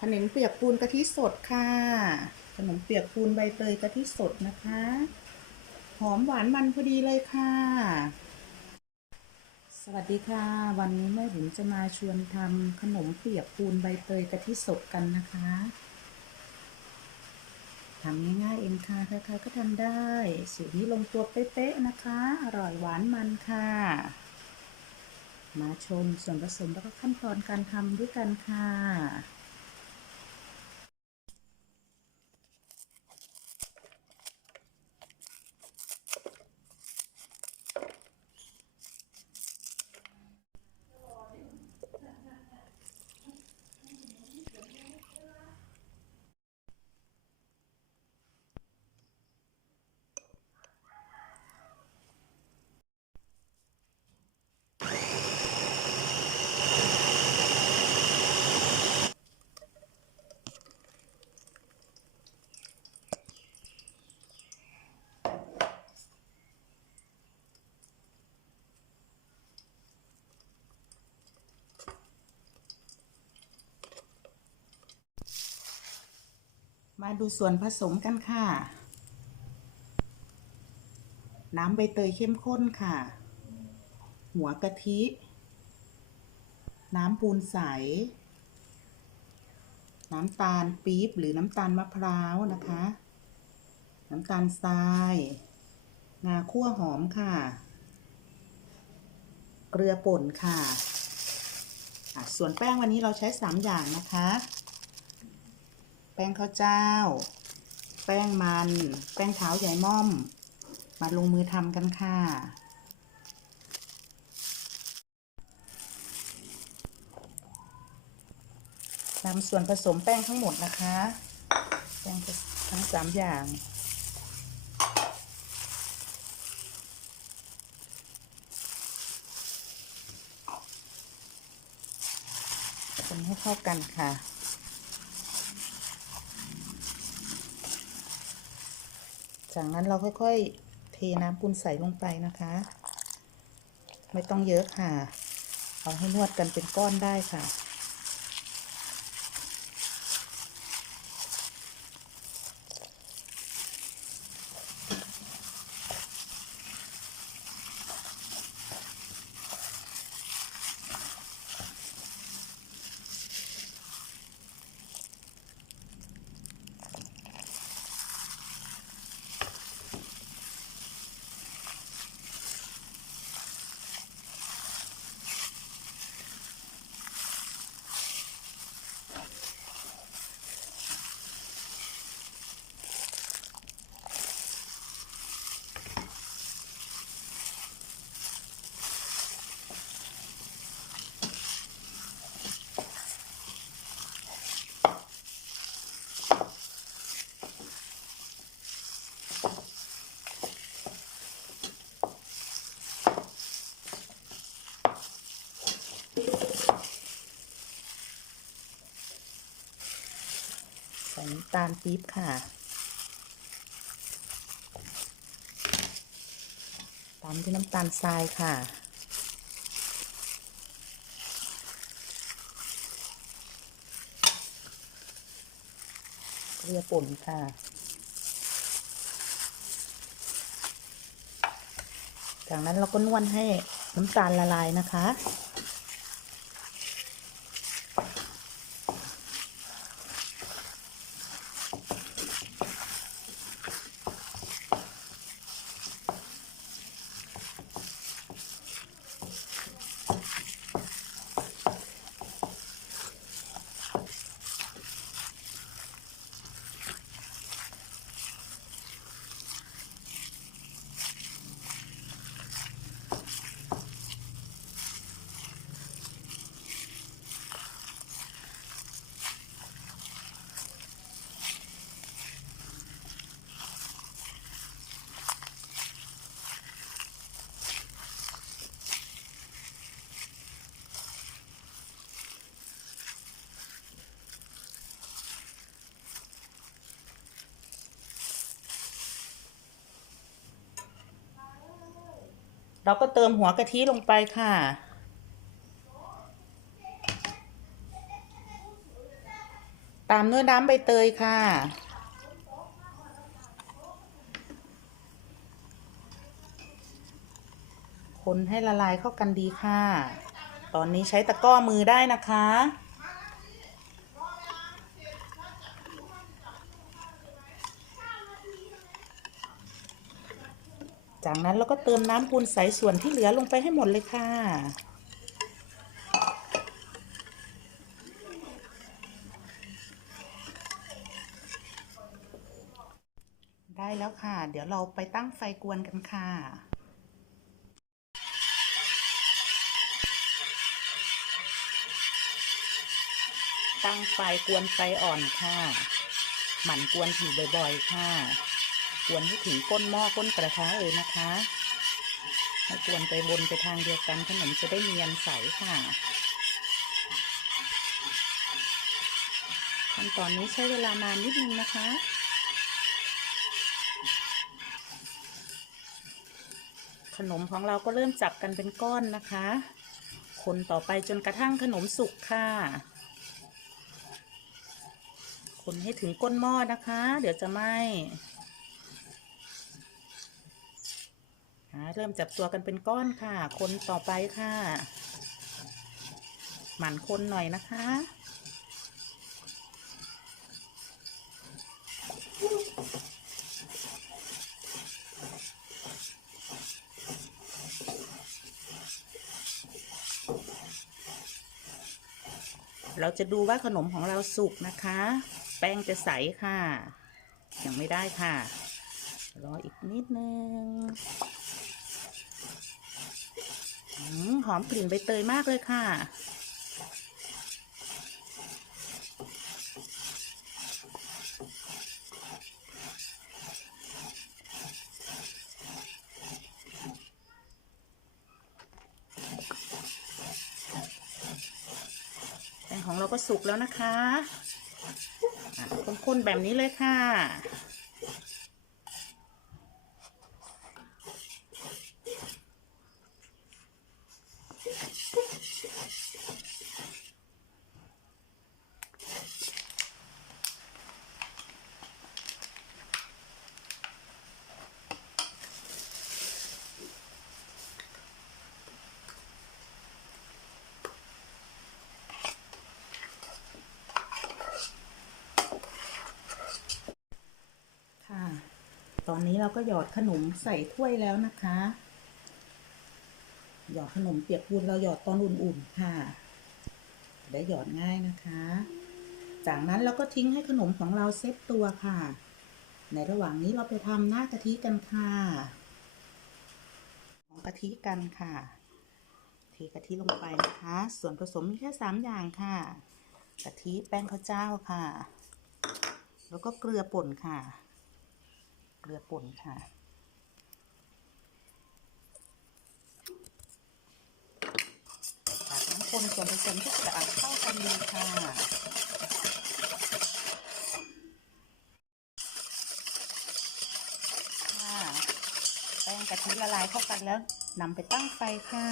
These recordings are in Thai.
ขนมเปียกปูนกะทิสดค่ะ ขนมเปียกปูนใบเตยกะทิสดนะคะ หอมหวานมันพอดีเลยค่ะ สวัสดีค่ะ วันนี้แม่บุ๋มจะมาชวนทำขนมเปียกปูนใบเตยกะทิสดกันนะคะทำง่ายๆเองค่ะใครๆก็ทำได้ สูตรนี้ลงตัวเป๊ะๆนะคะ อร่อยหวานมันค่ะ มาชมส่วนผสมแล้วก็ขั้นตอนการทำด้วยกันค่ะ มาดูส่วนผสมกันค่ะ น้ำใบเตยเข้มข้นค่ะ หัวกะทิ น้ำปูนใส น้ำตาลปี๊บหรือน้ำตาลมะพร้าวนะคะ น้ำตาลทราย งาคั่วหอมค่ะ เกลือป่นค่ะะส่วนแป้งวันนี้เราใช้ 3 อย่างนะคะ ป้งข้าวเจ้า แป้งมัน แป้งเท้าใหญ่ม่อม มาลงมือทำกันค่ะ นำส่วนผสมแป้งทั้งหมดนะคะ แป้งทั้งสามอย่างคนให้เข้ากันค่ะ จากนั้นเราค่อยๆ เทน้ำปูนใสลงไปนะคะ ไม่ต้องเยอะค่ะ เอาให้นวดกันเป็นก้อนได้ค่ะ ตาลปี๊บค่ะ ตามด้วยน้ำตาลทรายค่ะ เกลือป่นค่ะจากนั้นเราก็นวดให้น้ำตาลละลายนะคะ เราก็เติมหัวกะทิลงไปค่ะ ตามด้วยน้ำใบเตยค่ะ คนให้ละลายเข้ากันดีค่ะ ตอนนี้ใช้ตะก้อมือได้นะคะ จากนั้นเราก็เติมน้ำปูนใสส่วนที่เหลือลงไปให้หมดเลยค่ะ ได้แล้วค่ะ เดี๋ยวเราไปตั้งไฟกวนกันค่ะตั้งไฟกวนไฟอ่อนค่ะ หมั่นกวนอยู่บ่อยๆ ค่ะ วนให้ถึงก้นหม้อก้นกระทะเลยนะคะให้กวนไปวนไปทางเดียวกันขนมจะได้เนียนใสค่ะ ขั้นตอนนี้ใช้เวลานานนิดนึงนะคะขนมของเราก็เริ่มจับกันเป็นก้อนนะคะ คนต่อไปจนกระทั่งขนมสุกค่ะ คนให้ถึงก้นหม้อนะคะ เดี๋ยวจะไหม้อ่า เริ่มจับตัวกันเป็นก้อนค่ะ คนต่อไปค่ะ หมั่นคนหน่อยนะคะเราจะดูว่าขนมของเราสุกนะคะ แป้งจะใสค่ะ ยังไม่ได้ค่ะ รออีกนิดนึง หอมกลิ่นใบเตยมากเลยค่ะแป้งของเราก็สุกแล้วนะคะข้นๆแบบนี้เลยค่ะ ตอนนี้เราก็หยอดขนมใส่ถ้วยแล้วนะคะ หยอดขนมเปียกปูนเราหยอดตอนอุ่นๆค่ะได้หยอดง่ายนะคะ จากนั้นเราก็ทิ้งให้ขนมของเราเซตตัวค่ะ ในระหว่างนี้เราไปทำหน้ากะทิกันค่ะ ของกะทิกันค่ะ เทกะทิลงไปนะคะ ส่วนผสมมีแค่สามอย่างค่ะ กะทิแป้งข้าวเจ้าค่ะ แล้วก็เกลือป่นค่ะ เกลือป่นค่ะ จากนั้นคนส่วนผสมทุกอย่างเข้ากันดีค่ะค่ะแป้งกะทิละลายเข้ากันแล้วนำไปตั้งไฟค่ะ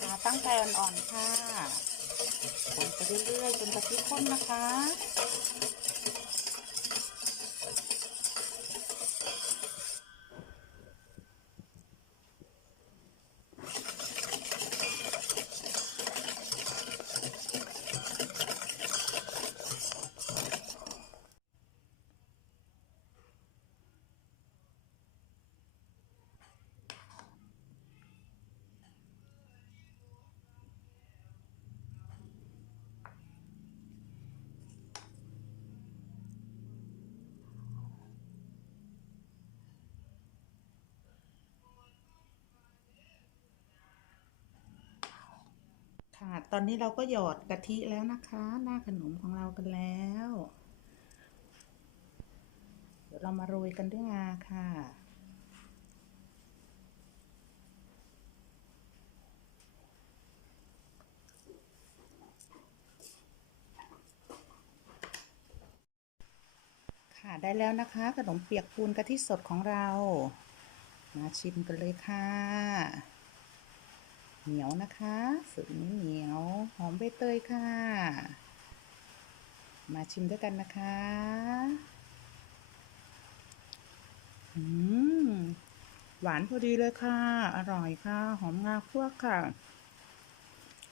ค่ะตั้งไฟอ่อนๆค่ะ คนไปเรื่อยๆจนกะทิข้นนะคะ ตอนนี้เราก็หยอดกะทิแล้วนะคะ หน้าขนมของเรากันแล้ว เดี๋ยวเรามาโรยกันด้วยงาค่ะค่ะได้แล้วนะคะ ขนมเปียกปูนกะทิสดของเรา มาชิมกันเลยค่ะ เหนียวนะคะสูตรนี้เหนียวหอมใบเตยค่ะ มาชิมด้วยกันนะคะอืมหวานพอดีเลยค่ะ อร่อยค่ะ หอมงาคั่วค่ะ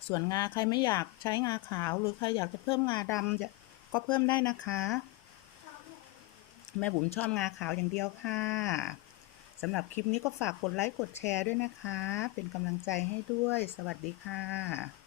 ส่วนงาใครไม่อยากใช้งาขาว หรือใครอยากจะเพิ่มงาดำก็เพิ่มได้นะคะ แม่บุ๋มชอบงาขาวอย่างเดียวค่ะ สำหรับคลิปนี้ก็ฝากกดไลค์กดแชร์ด้วยนะคะ เป็นกำลังใจให้ด้วย สวัสดีค่ะ